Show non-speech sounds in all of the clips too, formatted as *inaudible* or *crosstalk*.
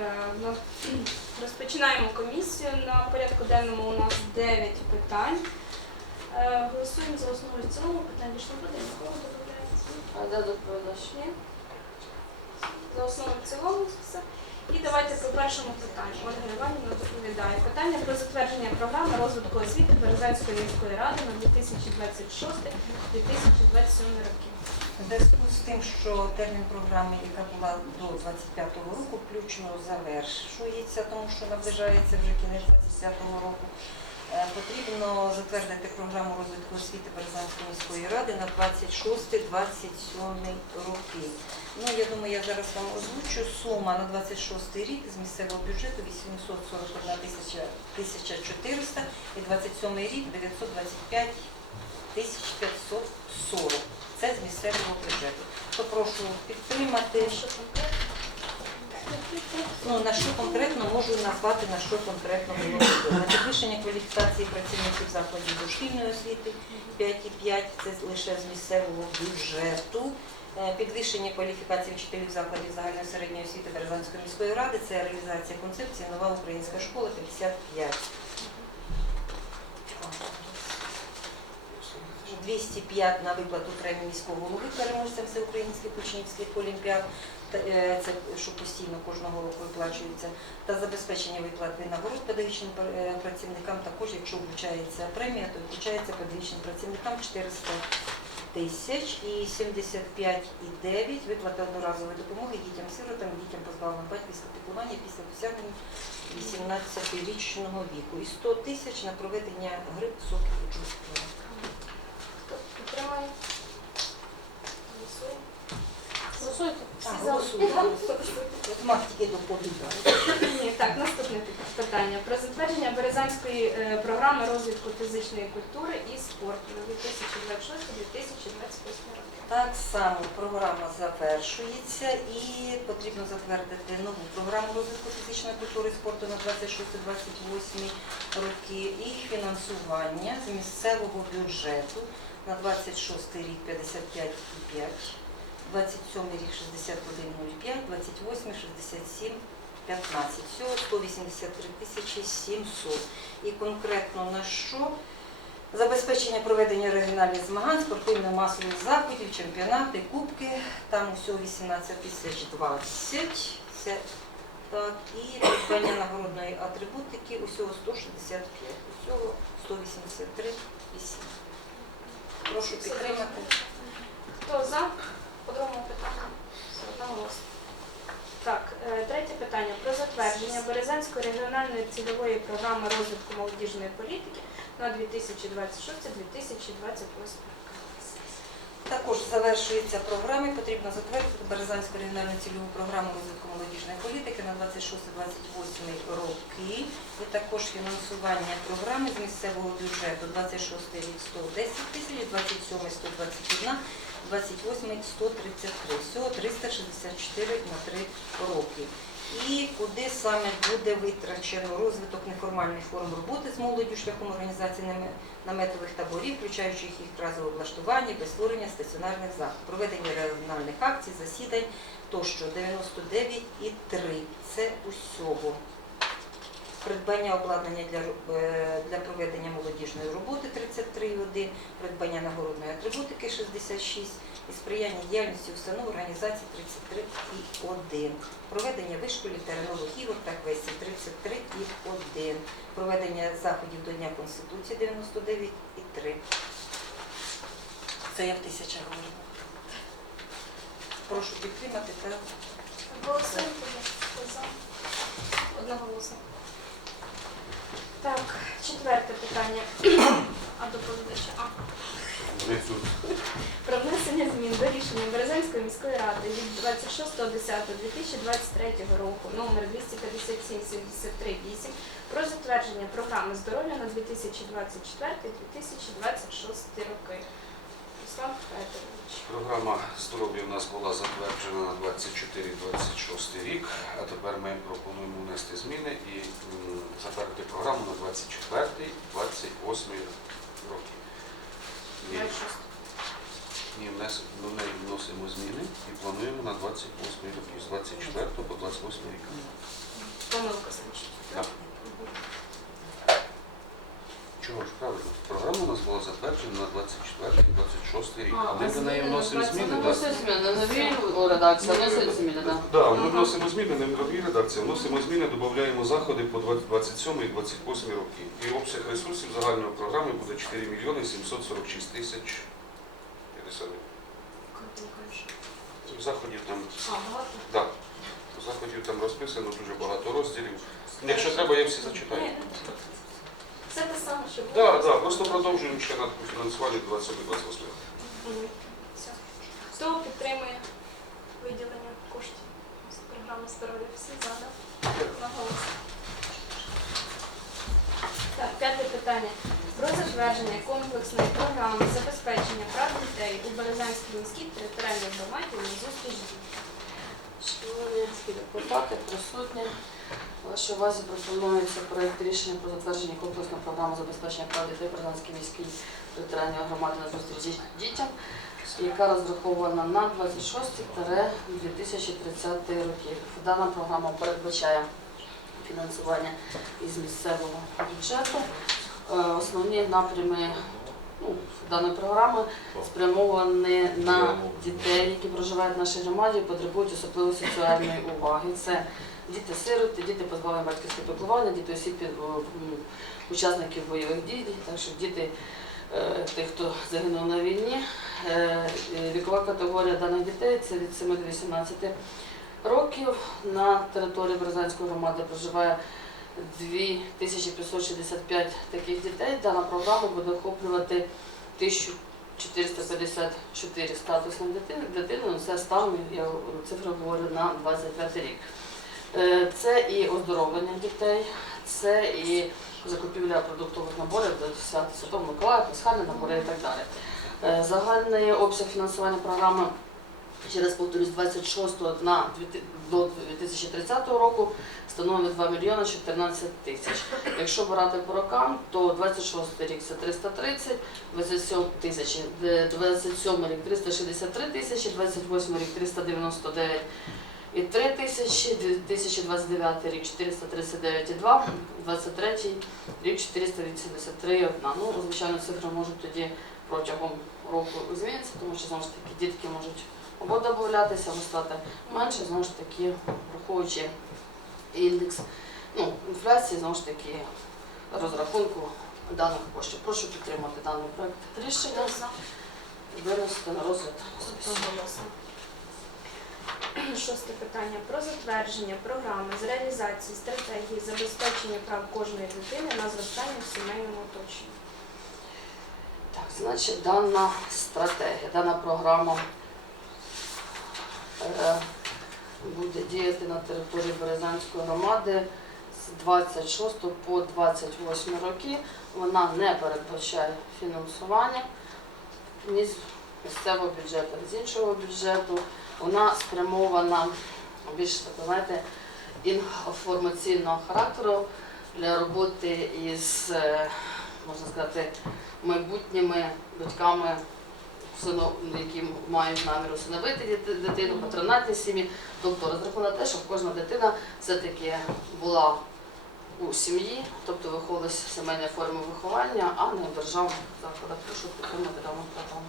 е, *clears throat* розпочинаємо комісію. На порядку денному у нас 9 питань. Е, Голосуємо за основу і цілому. Питань більше не буде. Нікого додається? За основу і цілому все. І давайте по першому питанню. Ольга Іванівна доповідає. Питання про затвердження програми розвитку освіти Березанської міської ради на 2026-2027 роки. В зв'язку з тим, що термін програми, яка була до 25-го року, включно завершується, тому що наближається вже кінець 25-го року, е, потрібно затвердити програму розвитку освіти Березанської міської ради на 26-27 роки. Ну, я думаю, я зараз вам озвучу. Сума на 26 рік з місцевого бюджету 841 тисяча, тисяча 400 і 27 рік 925 тисяч 540. Це з місцевого бюджету. То прошу підтримати. Ну, на що конкретно можу назвати, на що конкретно було. На підвищення кваліфікації працівників закладів дошкільної освіти 5,5, це лише з місцевого бюджету. Е, Підвищення кваліфікації вчителів закладів загальної середньої освіти Березанської міської ради це реалізація концепції Нова українська школа 55. 205 на виплату премії міського голови переможцям всеукраїнських учнівських олімпіад, е, це що постійно кожного року виплачується, та забезпечення виплати нагород педагогічним е, працівникам. Також, якщо включається премія, то включається педагогічним працівникам 400 тисяч і 75,9 виплата одноразової допомоги дітям-сиротам, дітям позбавленим батьківського піклування після досягнення 18-річного віку. І 100 тисяч на проведення гри соків участі. Хто підтримає? Голосуємо. Голосуйте. Так, Всі за. голосуємо. От мав тільки доповідати. Ні, так, наступне питання. Про затвердження Березанської е, програми розвитку фізичної культури і спорту на 2026-2028 роки. Так само програма завершується і потрібно затвердити нову програму розвитку фізичної культури і спорту на 26-28 роки і фінансування з місцевого бюджету на 26 рік 55,5, 27 рік 61,05, 28 67 15. Всього 183 тисячі 700. І конкретно на що? Забезпечення проведення регіональних змагань, спортивно-масових заходів, чемпіонати, кубки. Там усього 18 тисяч 20. Це так, і придбання нагородної атрибутики усього 165. Усього 183 8. Прошу підтримати. Хто за? По другому питанню. Так, е, третє питання про затвердження Березанської регіональної цільової програми розвитку молодіжної політики на 2026-2028 роки. Також завершується програма. Потрібно затвердити Березанську регіональну цільову програму розвитку молодіжної політики на 26-28 роки. І також фінансування програми з місцевого бюджету 26 рік 110 тисяч, 27 121, 28 133. Всього 364 на 3 роки. І куди саме буде витрачено розвиток неформальних форм роботи з молоддю шляхом організації наметових таборів, включаючи їх разове влаштування без створення стаціонарних заходів, проведення регіональних акцій, засідань тощо 99,3. Це усього. Придбання обладнання для, е, для проведення молодіжної роботи 33,1, придбання нагородної атрибутики 66 і сприяння діяльності установ організацій 33,1, проведення вишколів та ігор та квестів 33,1, проведення заходів до Дня Конституції 99,3. Це я в тисячах говорю. Прошу підтримати та Голосуємо. Одноголосно. Так, четверте питання. А доповідача. А. Про внесення змін до рішення Березанської міської ради від 26.10.2023 року номер 257-73-8 про затвердження програми здоров'я на 2024-2026 роки. Федорович. програма здоров'я у нас була затверджена на 24-26 рік, а тепер ми пропонуємо внести зміни і затвердити програму на 24-28 роки. І 26. ні, внес- до неї вносимо зміни і плануємо на 28 роки, з 24 по 28 рік. Помилка, значить. Чого ж правильно? Програма у нас була затверджена на 24-26 рік, А, ми до неї вносимо зміни. Ну, да. все зміни, нові редакція, вносять зміни, так. Да, ми вносимо зміни, не в нові редакції, вносимо зміни, додаємо заходи по 27 і 28 роки. І обсяг ресурсів загальної програми буде 4 мільйони 746 тисяч 50 Заходів там, да, заходів там розписано дуже багато розділів. Якщо треба, я всі зачитаю. Ну, те саме, що було. Так, так, просто продовжуємо ще на фінансуванням 27-28. Мгм. Все. Хто підтримує виділення коштів з програми здоров'я? Всі за, да? Наголосно. Так, п'яте питання. Про затвердження комплексної програми забезпечення прав дітей у Березанській міській територіальній громаді на зустріч дітей. Шановні депутати, присутні. Вашій увазі пропонується проєкт рішення про затвердження комплексної програми забезпечення прав дітей Березанській міській територіальної громади на зустріч дітям, яка розрахована на 26-2030 роки. Дана програма передбачає фінансування із місцевого бюджету. Е, Основні напрями ну, даної програми спрямовані на дітей, які проживають в нашій громаді, і потребують особливої соціальної уваги. Це діти-сироти, діти позбавлені батьківського піклування, діти осіб учасників бойових дій, так що діти е, тих, хто загинув на війні. Е, е, Вікова категорія даних дітей це від 7 до 18 років. На території Березанської громади проживає 2565 таких дітей. Дана програма буде охоплювати 1454 статусних дитини. дитини. Ну, Це станом, я цифри говорю на 25 рік. Е, Це і оздоровлення дітей, це і закупівля продуктових наборів до свят Святого Миколая, пасхальні набори і так далі. Е, Загальний обсяг фінансування програми, ще раз повторюсь, 26 на до 2030 року становить 2 мільйони 14 тисяч. Якщо брати по рокам, то 26 рік це 330, 27 тисячі, де 27 рік 363 тисячі, 28 рік 399 і 3 тисячі, 2029 рік 439,2, 23 рік 483,1. Ну, звичайно, цифри можуть тоді протягом року змінитися, тому що знову ж таки дітки можуть або додатися, стати менше, знову ж таки, враховуючи індекс ну, інфляції, знову ж таки, розрахунку даних коштів. Прошу підтримати даний проект рішення, винести на розгляд Шосте питання. Про затвердження програми з реалізації стратегії забезпечення прав кожної дитини на зростання в сімейному оточенні. Так, значить, дана стратегія, дана програма буде діяти на території Березанської громади з 26 по 28 роки. Вона не передбачає фінансування ні з місцевого бюджету, ні з іншого бюджету. Вона спрямована більш так, знаєте, інформаційного характеру для роботи із, е, можна сказати, майбутніми батьками, які мають намір усиновити дитину, патронатні сім'ї. Тобто розраховано те, щоб кожна дитина все-таки була у сім'ї, тобто виховувалася в сімейній формі виховання, а не в державних закладах. Прошу підтримати дану програму.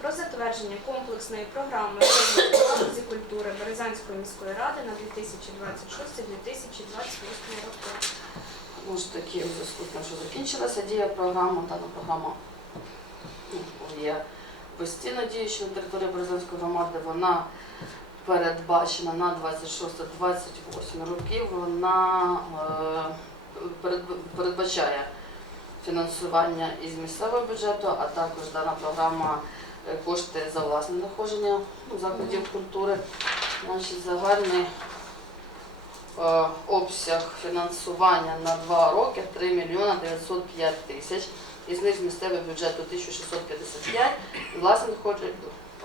Про затвердження комплексної програми розвитку культури Березанської міської ради на 2026-2028 роки. Може таки у зв'язку з тим, що закінчилася дія програми, дана програма ну, є постійно діюча на території Березанської громади. Вона передбачена на 26-28 років. Вона е, передбачає фінансування із місцевого бюджету, а також дана програма е, кошти за власне надходження ну, закладів культури. Значить, загальний обсяг фінансування на два роки 3 мільйона 905 тисяч. Із них з місцевого бюджету 1655, власне надходжень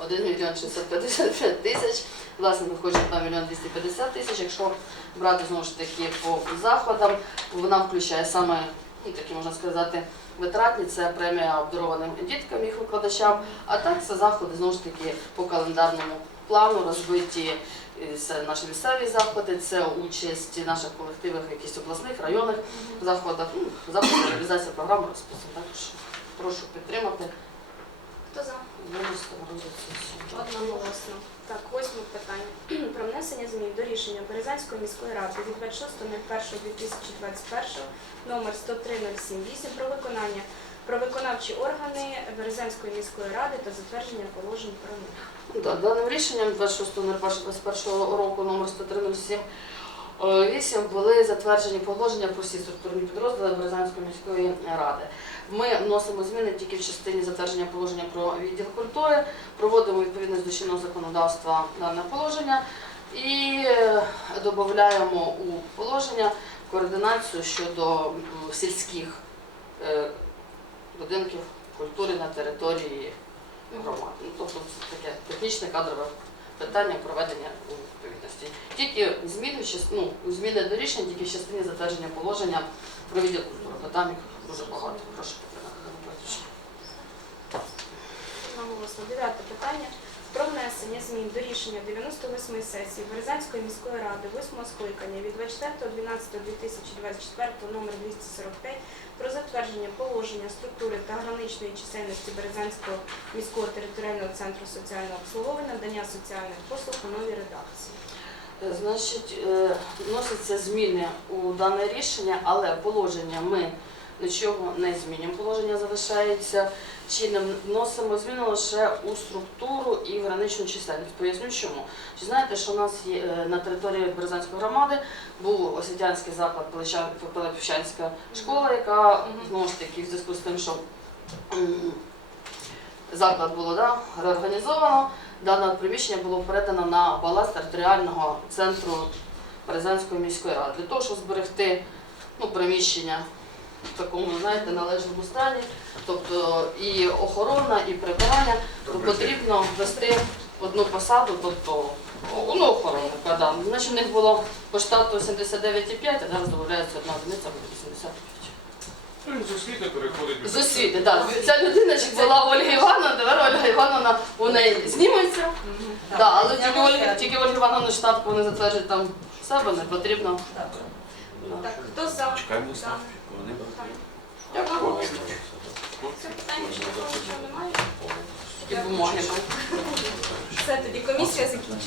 1 мільйон 655 тисяч, власне надходжень 2 мільйони 250 тисяч. Якщо брати знову ж таки по заходам, вона включає саме ну, такі можна сказати, витратні. Це премія обдарованим діткам, їх викладачам. А так це заходи знову ж таки по календарному плану розбиті. Е, Це наші місцеві заходи, це участь наших колективів в якихось обласних, районних заходах. Ну, заходи реалізація програми розписано. Також прошу підтримати. Хто за? Одноголосно. Так, восьме питання. *clears throat* Про внесення змін до рішення Березанської міської ради від 26.01.2021 номер 103.078 про виконання про виконавчі органи Березанської міської ради та затвердження положень про них. Да, даним рішенням 26.01.2021 року номер 10307 8 були затверджені положення про всі структурні підрозділи Березанської міської ради. Ми вносимо зміни тільки в частині затвердження положення про відділ культури, проводимо відповідність до чинного законодавства дане положення і е, додаємо у положення координацію щодо сільських е, будинків культури на території громади. Ну, тобто це таке технічне кадрове питання проведення у відповідності. Тільки зміни, ну, зміни до рішень тільки в частині затвердження положення про відділ культури. Там їх дуже багато. Прошу підтримати. Дев'яте питання. Про внесення змін до рішення 98-ї сесії Березанської міської ради 8-го скликання від 24.12.2024 номер 245 про затвердження положення структури та граничної чисельності Березанського міського територіального центру соціального обслуговування, надання соціальних послуг у новій редакції. Е, Значить, е, вносяться зміни у дане рішення, але положення ми нічого не змінюємо. Положення залишається чинним. Вносимо зміни лише у структуру і в граничну чисельність. Поясню чому. Чи знаєте, що у нас є е, на території Березанської громади був освітянський заклад Пилипівчанська школа, яка знову ж таки в зв'язку з тим, що заклад було да, реорганізовано. Дане приміщення було передано на баланс територіального центру Березанської міської ради для того, щоб зберегти ну, приміщення в такому, знаєте, належному стані, тобто і охорона, і прибирання, то потрібно ввести одну посаду, тобто ну, охоронника. Да. Значить, в них було по штату 79,5, а зараз додається одна одиниця, буде 85. Ну, З освіти переходить. З освіти, так. Ця людина чи була Ольга Івановна, тепер Ольга Івановна у неї зніметься. Да, але тільки Ольга, тільки Ольга Івановна штатку вони затверджують там себе, не потрібно. Так. Так, хто за? Чекаємо ставки. Дякую. Це питання, що нічого немає. Бумаги. Все, тоді комісія закінчена.